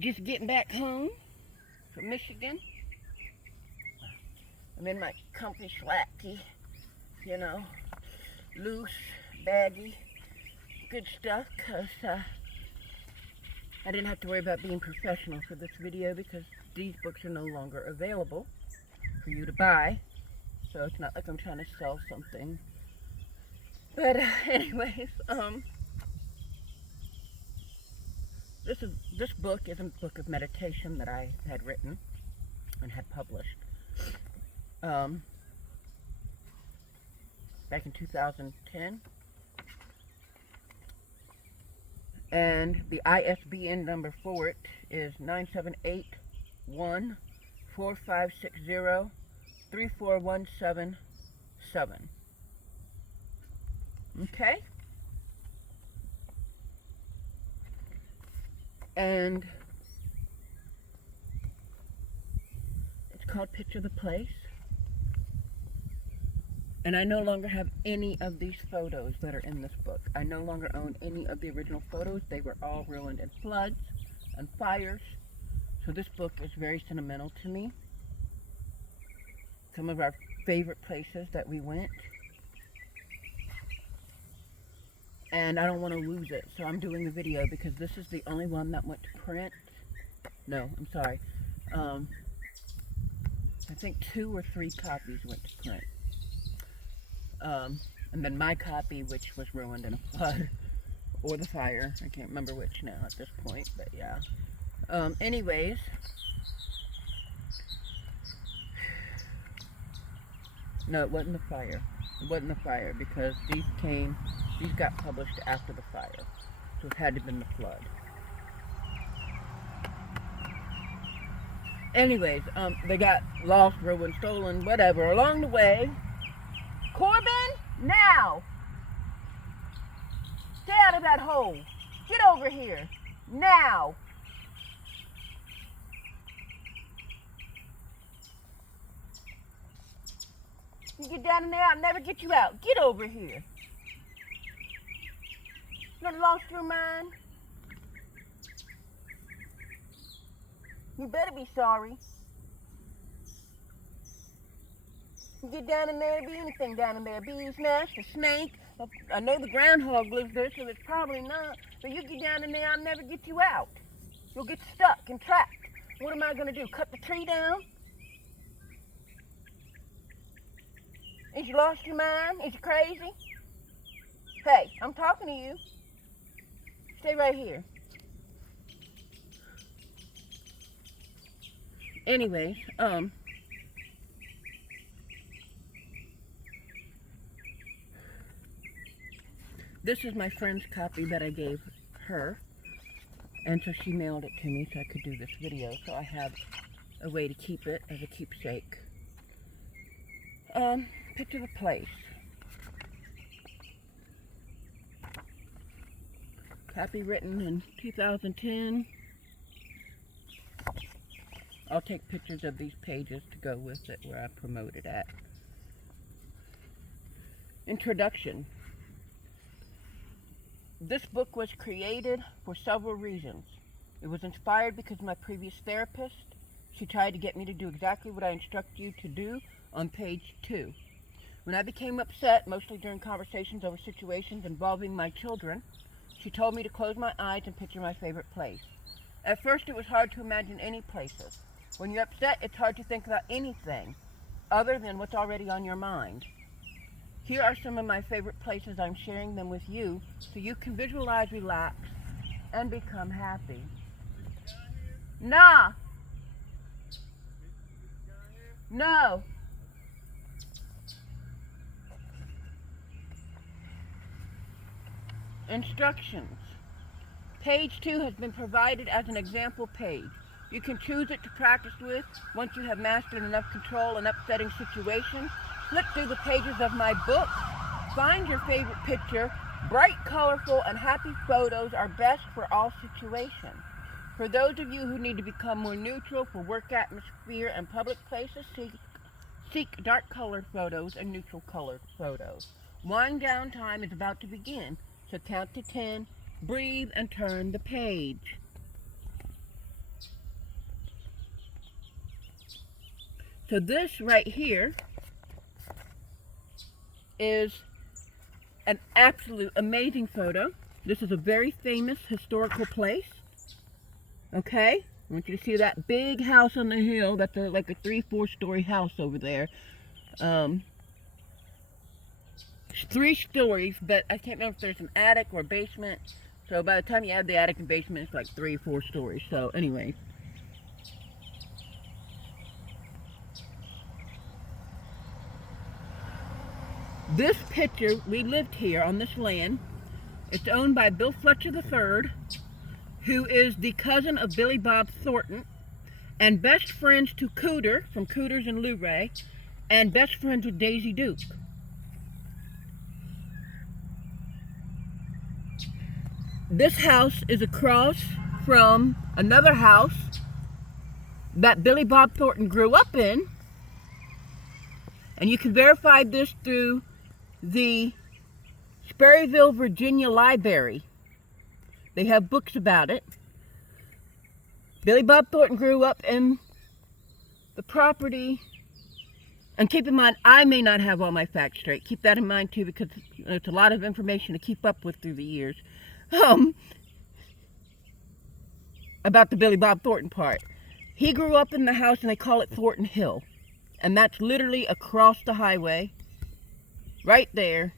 Just getting back home from Michigan. I'm in my comfy slacky, you know, loose, baggy, good stuff, because I didn't have to worry about being professional for this video because these books are no longer available for you to buy. So it's not like I'm trying to sell something. But anyways, this book is a book of meditation that I had written and had published back in 2010. And the ISBN number for it is 978-1-4560-34177. Okay? And it's called Picture the Place. And I no longer have any of these photos that are in this book. I no longer own any of the original photos. They were all ruined in floods and fires. So this book is very sentimental to me. Some of our favorite places that we went. And I don't want to lose it, so I'm doing the video because this is the only one that went to print. No, I'm sorry. I think 2 or 3 copies went to print. And then my copy, which was ruined in a flood or the fire. I can't remember which now at this point, but yeah. Anyways, no, it wasn't the fire. It wasn't the fire because these got published after the fire. So it had to have been the flood. Anyways, they got lost, ruined, stolen, whatever, along the way. Corbin, now! Stay out of that hole. Get over here. Now! You get down in there, I'll never get you out. Get over here. You done lost your mind? You better be sorry. You get down in there, be anything down in there. Bee's nest, a snake. I know the groundhog lives there, so it's probably not. But you get down in there, I'll never get you out. You'll get stuck and trapped. What am I going to do, cut the tree down? Is you lost your mind? Is you crazy? Hey, I'm talking to you. Stay right here. Anyways, this is my friend's copy that I gave her, and so she mailed it to me so I could do this video, so I have a way to keep it as a keepsake. Picture the Place. Copy written in 2010. I'll take pictures of these pages to go with it where I promote it at. Introduction. This book was created for several reasons. It was inspired because my previous therapist, she tried to get me to do exactly what I instruct you to do on page 2. When I became upset, mostly during conversations over situations involving my children, she told me to close my eyes and picture my favorite place. At first it was hard to imagine any places. When you're upset, it's hard to think about anything other than what's already on your mind. Here are some of my favorite places. I'm sharing them with you so you can visualize, relax, and become happy. Nah. No. Instructions. Page 2 has been provided as an example page. You can choose it to practice with once you have mastered enough control in upsetting situations. Flip through the pages of my book. Find your favorite picture. Bright, colorful, and happy photos are best for all situations. For those of you who need to become more neutral for work atmosphere and public places, seek dark colored photos and neutral colored photos. Wind down time is about to begin, so count to 10, breathe, and turn the page. So this right here is an absolute amazing photo. This is a very famous historical place. Okay? I want you to see that big house on the hill. That's like a 3-4 story house over there. It's 3 stories, but I can't remember if there's an attic or a basement. So by the time you add the attic and basement, it's like 3 or 4 stories. So anyway. This picture, we lived here on this land. It's owned by Bill Fletcher III, who is the cousin of Billy Bob Thornton, and best friends to Cooter, from Cooters and Luray, and best friends with Daisy Duke. This house is across from another house that Billy Bob Thornton grew up in, and you can verify this through the Sperryville, Virginia Library. They have books about it. Billy Bob Thornton grew up in the property, and keep in mind, I may not have all my facts straight. Keep that in mind too, because it's a lot of information to keep up with through the years. About the Billy Bob Thornton part. He grew up in the house, and they call it Thornton Hill. And that's literally across the highway, right there,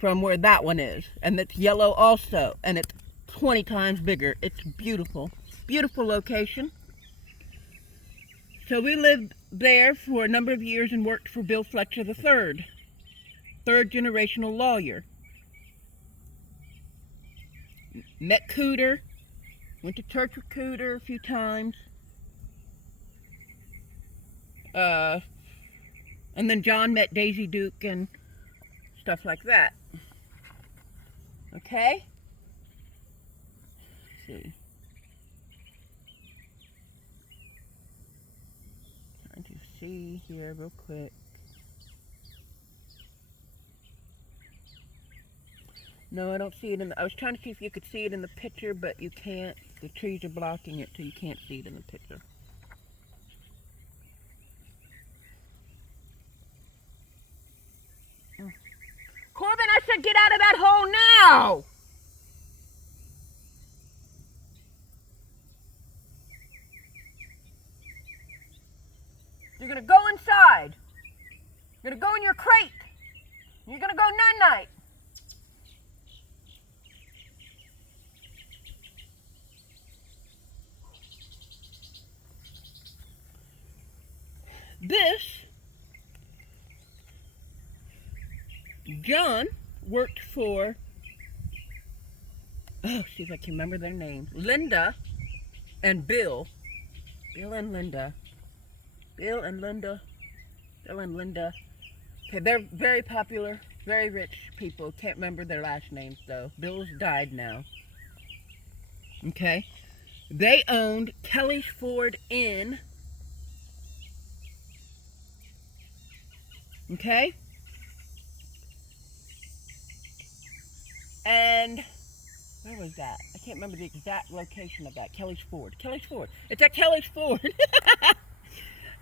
from where that one is. And it's yellow also, and it's 20 times bigger. It's beautiful. Beautiful location. So we lived there for a number of years and worked for Bill Fletcher III, third generational lawyer. Met Cooter, went to church with Cooter a few times. And then John met Daisy Duke and stuff like that. Okay? Let's see. Trying to see here real quick. No, I don't see it in the... I was trying to see if you could see it in the picture, but you can't. The trees are blocking it, so you can't see it in the picture. Corbin, I said get out of that hole now! You're gonna go inside. You're gonna go in your crate. You're gonna go night-night. This, John worked for, see if I can remember their names, Linda and Bill. Bill and Linda. Okay, they're very popular, very rich people. Can't remember their last names though. Bill's died now. Okay. They owned Kelly's Ford Inn. Okay? And where was that? I can't remember the exact location of that. Kelly's Ford. Kelly's Ford. It's at Kelly's Ford.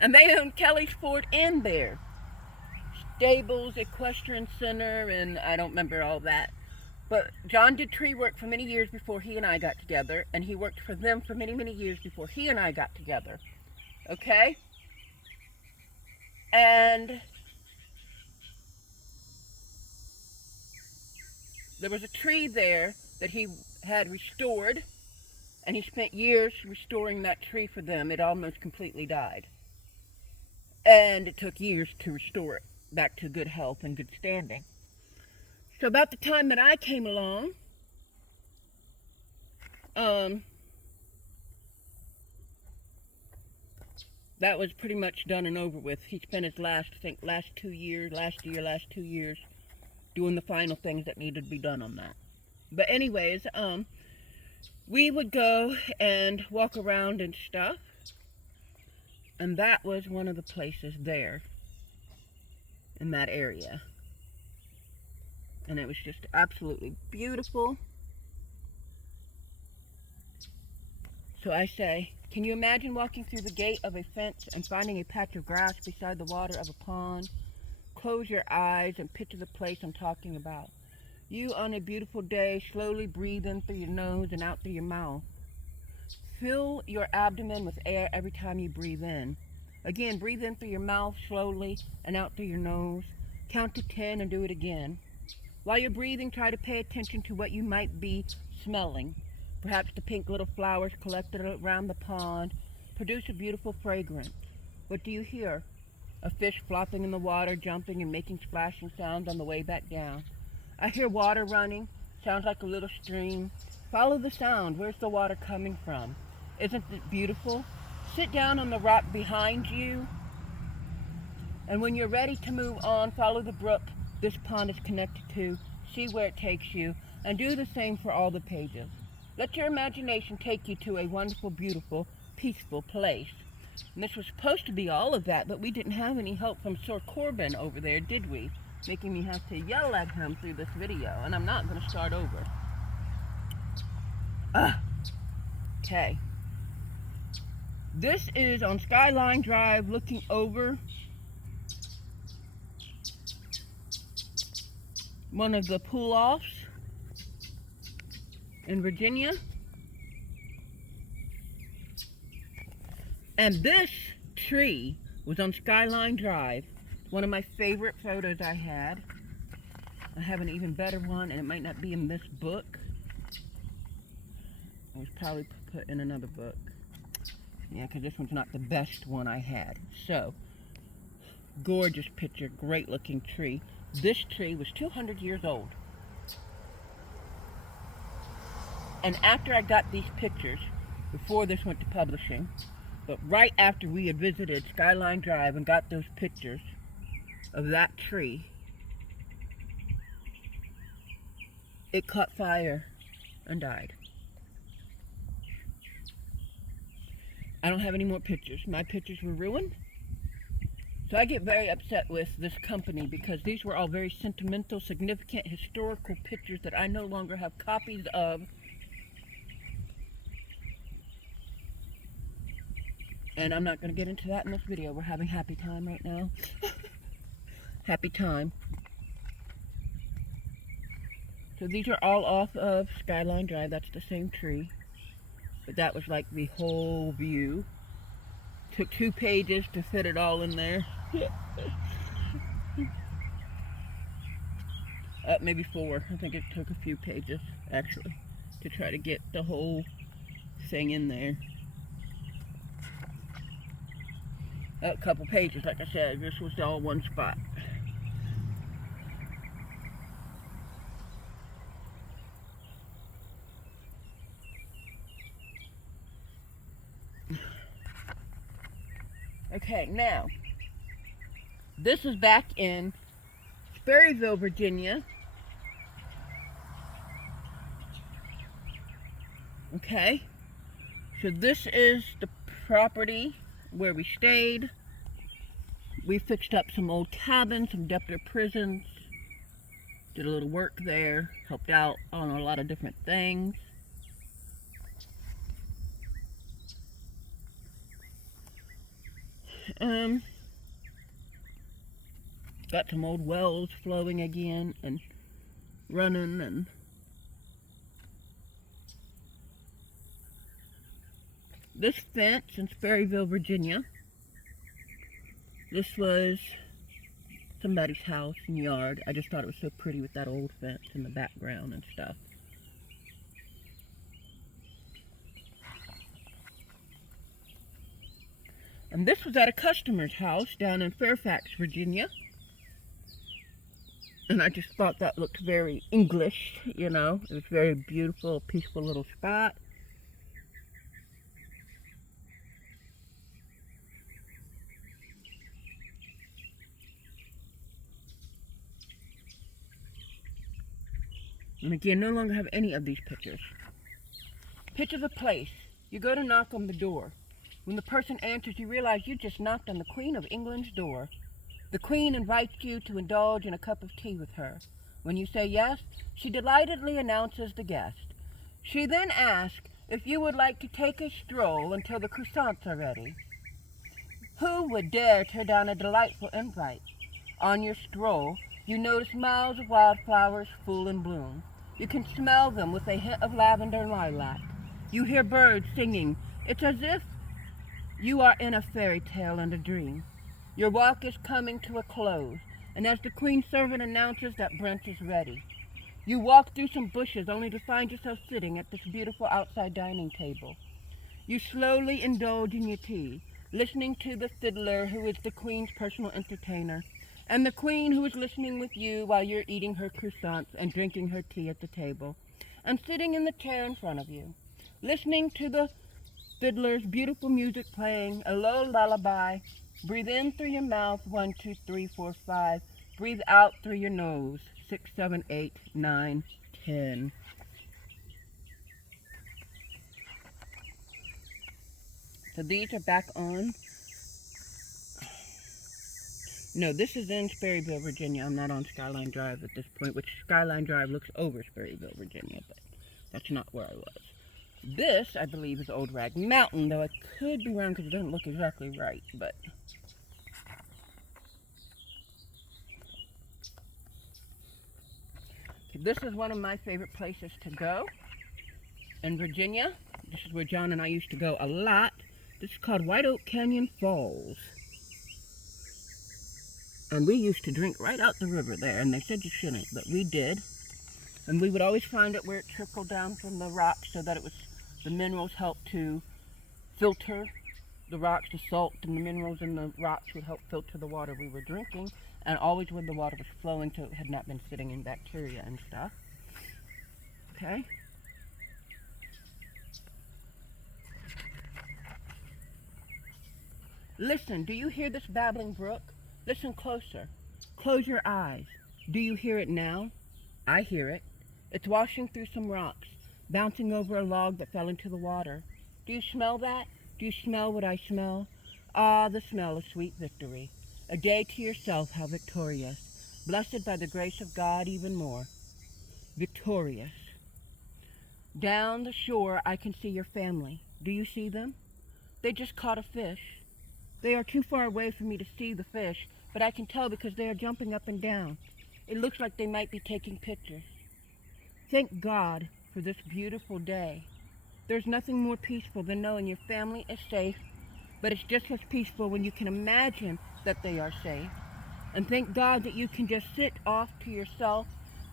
And they owned Kelly's Ford Inn there. Stables, equestrian center, and I don't remember all that. But John did tree work for many years before he and I got together, and he worked for them for many, many years before he and I got together. Okay? And there was a tree there that he had restored, and he spent years restoring that tree for them. It almost completely died. And it took years to restore it back to good health and good standing. So about the time that I came along, that was pretty much done and over with. He spent his last 2 years doing the final things that needed to be done on that. But anyways, we would go and walk around and stuff. And that was one of the places there in that area. And it was just absolutely beautiful. So I say, Can you imagine walking through the gate of a fence and finding a patch of grass beside the water of a pond? Close your eyes and picture the place I'm talking about. You on a beautiful day slowly breathe in through your nose and out through your mouth. Fill your abdomen with air every time you breathe in. Again, breathe in through your mouth slowly and out through your nose. Count to 10 and do it again. While you're breathing, try to pay attention to what you might be smelling. Perhaps the pink little flowers collected around the pond produce a beautiful fragrance. What do you hear? A fish flopping in the water, jumping and making splashing sounds on the way back down. I hear water running. Sounds like a little stream. Follow the sound. Where's the water coming from? Isn't it beautiful? Sit down on the rock behind you. And when you're ready to move on, follow the brook this pond is connected to. See where it takes you. And do the same for all the pages. Let your imagination take you to a wonderful, beautiful, peaceful place. And this was supposed to be all of that, but we didn't have any help from Sir Corbin over there, did we? Making me have to yell at him through this video, and I'm not going to start over. Okay. This is on Skyline Drive, looking over one of the pull-offs in Virginia. And this tree was on Skyline Drive. One of my favorite photos I had. I have an even better one, and it might not be in this book. It was probably put in another book. Yeah, because this one's not the best one I had. So, gorgeous picture, great looking tree. This tree was 200 years old. And after I got these pictures, before this went to publishing, but right after we had visited Skyline Drive and got those pictures of that tree, it caught fire and died. I don't have any more pictures. My pictures were ruined. So I get very upset with this company because these were all very sentimental, significant, historical pictures that I no longer have copies of. And I'm not going to get into that in this video. We're having happy time right now. Happy time. So these are all off of Skyline Drive. That's the same tree. But that was like the whole view. Took 2 pages to fit it all in there. Maybe 4. I think it took a few pages, actually, to try to get the whole thing in there. A couple pages, like I said. This was all one spot. Okay, now, this is back in Sperryville, Virginia. Okay, so this is the property where we stayed. We fixed up some old cabins, some debtor prisons, did a little work there, helped out on a lot of different things. Got some old wells flowing again and running, and this fence in Sperryville, Virginia, this was somebody's house and yard. I just thought it was so pretty with that old fence in the background and stuff. And this was at a customer's house down in Fairfax, Virginia. And I just thought that looked very English, you know. It was a very beautiful, peaceful little spot. And again, no longer have any of these pictures. Picture the place. You go to knock on the door. When the person answers, you realize you just knocked on the Queen of England's door. The Queen invites you to indulge in a cup of tea with her. When you say yes, she delightedly announces the guest. She then asks, if you would like to take a stroll until the croissants are ready. Who would dare turn down a delightful invite? On your stroll, you notice miles of wildflowers full in bloom. You can smell them with a hint of lavender and lilac. You hear birds singing. It's as if you are in a fairy tale and a dream. Your walk is coming to a close, and as the queen servant announces that brunch is ready, you walk through some bushes only to find yourself sitting at this beautiful outside dining table. You slowly indulge in your tea, listening to the fiddler who is the queen's personal entertainer, and the queen who is listening with you while you're eating her croissants and drinking her tea at the table, and sitting in the chair in front of you, listening to the fiddler's beautiful music playing, a low lullaby. Breathe in through your mouth, 1, 2, 3, 4, 5. Breathe out through your nose, 6, 7, 8, 9, 10. So these are back on. No, this is in Sperryville, Virginia. I'm not on Skyline Drive at this point, which Skyline Drive looks over Sperryville, Virginia, but that's not where I was. This, I believe, is Old Rag Mountain, though I could be wrong because it doesn't look exactly right, but... Okay, this is one of my favorite places to go in Virginia. This is where John and I used to go a lot. This is called White Oak Canyon Falls. And we used to drink right out the river there, and they said you shouldn't, but we did. And we would always find it where it trickled down from the rocks so that it was, the minerals helped to filter the rocks, the salt and the minerals in the rocks would help filter the water we were drinking, and always when the water was flowing so it had not been sitting in bacteria and stuff. Okay? Listen, do you hear this babbling brook? Listen closer. Close your eyes. Do you hear it now? I hear it. It's washing through some rocks, bouncing over a log that fell into the water. Do you smell that? Do you smell what I smell? Ah, the smell of sweet victory. A day to yourself, how victorious. Blessed by the grace of God even more. Victorious. Down the shore I can see your family. Do you see them? They just caught a fish. They are too far away for me to see the fish, but I can tell because they are jumping up and down. It looks like they might be taking pictures. Thank God for this beautiful day. There's nothing more peaceful than knowing your family is safe, but it's just as peaceful when you can imagine that they are safe. And thank God that you can just sit off to yourself,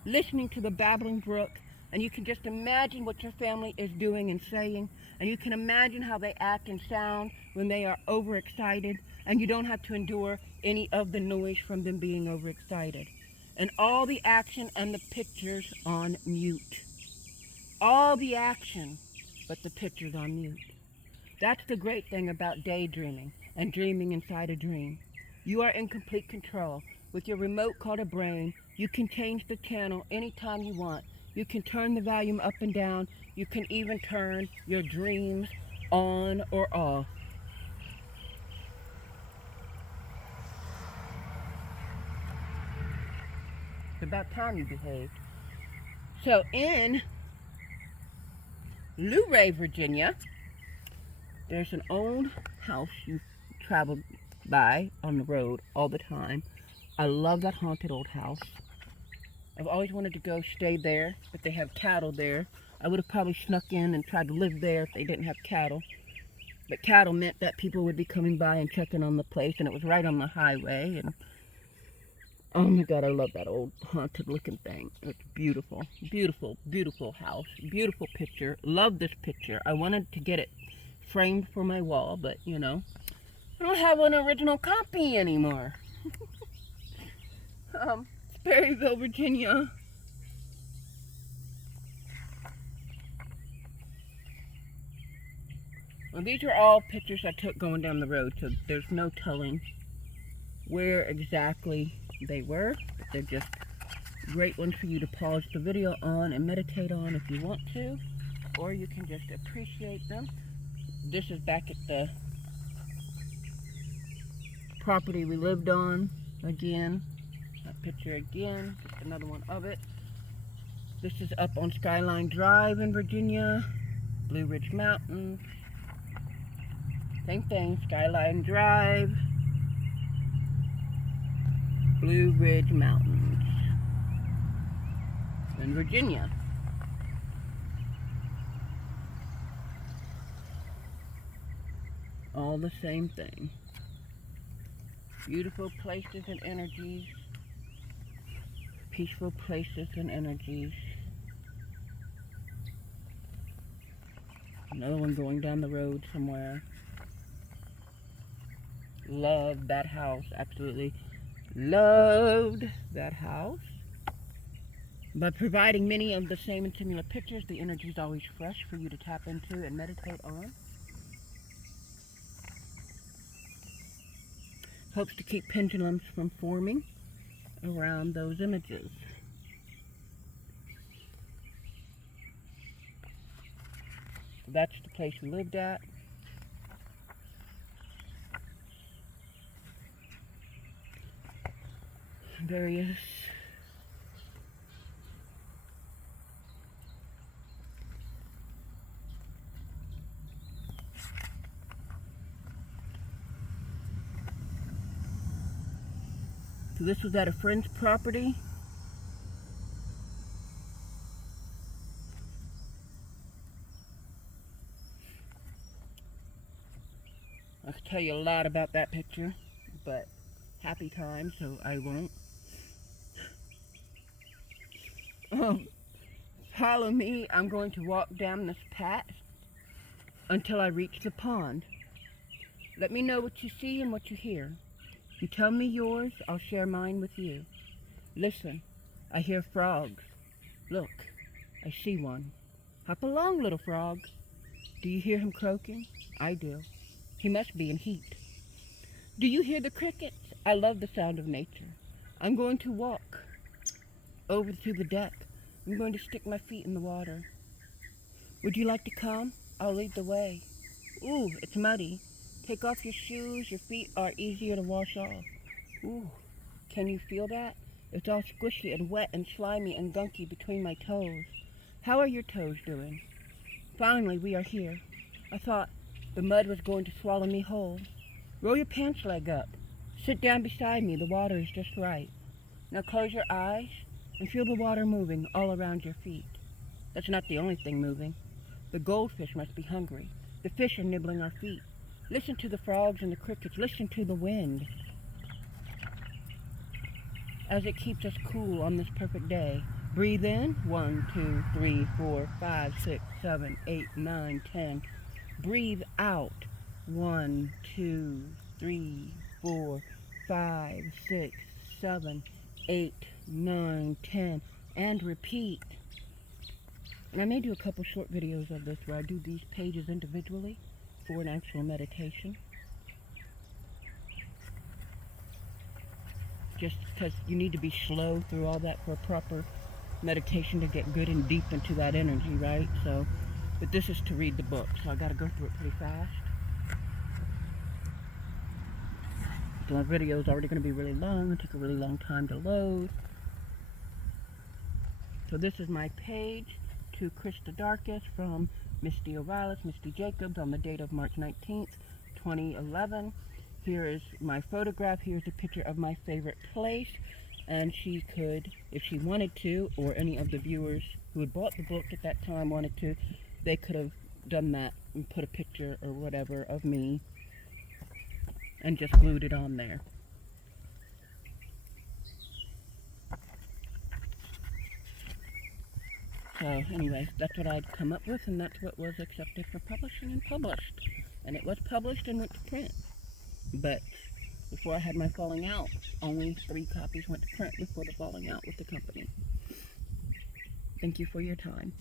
listening to the babbling brook, and you can just imagine what your family is doing and saying, and you can imagine how they act and sound when they are overexcited, and you don't have to endure any of the noise from them being overexcited. And all the action and the pictures on mute. All the action, but the pictures on mute. That's the great thing about daydreaming and dreaming inside a dream. You are in complete control. With your remote called a brain, you can change the channel anytime you want. You can turn the volume up and down. You can even turn your dreams on or off. It's about time you behaved. So in Luray, Virginia, there's an old house you travel by on the road all the time. I love that haunted old house. I've always wanted to go stay there, but they have cattle there. I would have probably snuck in and tried to live there if they didn't have cattle. But cattle meant that people would be coming by and checking on the place, and it was right on the highway. And oh my God, I love that old haunted looking thing. It's beautiful, beautiful, beautiful house, beautiful picture. Love this picture. I wanted to get it framed for my wall, but you know, I don't have an original copy anymore. Sperryville, Virginia. Well, these are all pictures I took going down the road, so there's no telling where exactly they were, but they're just great ones for you to pause the video on and meditate on if you want to, or you can just appreciate them. This is back at the property we lived on again. That picture again, just another one of it. This is up on Skyline Drive in Virginia. Blue Ridge Mountains. Same thing, Skyline Drive. Blue Ridge Mountains. In Virginia. All the same thing. Beautiful places and energies. Peaceful places and energies. Another one going down the road somewhere. Loved that house. Absolutely loved that house. By providing many of the same and similar pictures, the energy is always fresh for you to tap into and meditate on. Hopes to keep pendulums from forming around those images. That's the place we lived at. Various So this was at a friend's property. I could tell you a lot about that picture, but happy time, so I won't. Follow me. I'm going to walk down this path until I reach the pond. Let me know what you see and what you hear. You tell me yours, I'll share mine with you. Listen, I hear frogs. Look, I see one. Hop along, little frog. Do you hear him croaking? I do. He must be in heat. Do you hear the crickets? I love the sound of nature. I'm going to walk over to the deck. I'm going to stick my feet in the water. Would you like to come? I'll lead the way. Ooh, it's muddy. Take off your shoes. Your feet are easier to wash off. Ooh, can you feel that? It's all squishy and wet and slimy and gunky between my toes. How are your toes doing? Finally, we are here. I thought the mud was going to swallow me whole. Roll your pants leg up. Sit down beside me. The water is just right. Now close your eyes and feel the water moving all around your feet. That's not the only thing moving. The goldfish must be hungry. The fish are nibbling our feet. Listen to the frogs and the crickets. Listen to the wind as it keeps us cool on this perfect day. Breathe in. 1, 2, 3, 4, 5, 6, 7, 8, 9, 10. Breathe out. 1, 2, 3, 4, 5, 6, 7, 8, 9, 10. And repeat. And I may do a couple short videos of this where I do these pages individually for an actual meditation. Just because you need to be slow through all that for a proper meditation to get good and deep into that energy, right? So, but this is to read the book, so I got to go through it pretty fast. So my video is already going to be really long. It took a really long time to load. So this is my page to Krista Darkus from Misty O'Riles, Misty Jacobs on the date of March 19th, 2011. Here is my photograph. Here's a picture of my favorite place. And she could, if she wanted to, or any of the viewers who had bought the book at that time wanted to, they could have done that and put a picture or whatever of me and just glued it on there. So anyway, that's what I'd come up with, and that's what was accepted for publishing and published. And it was published and went to print. But before I had my falling out, only 3 copies went to print before the falling out with the company. Thank you for your time.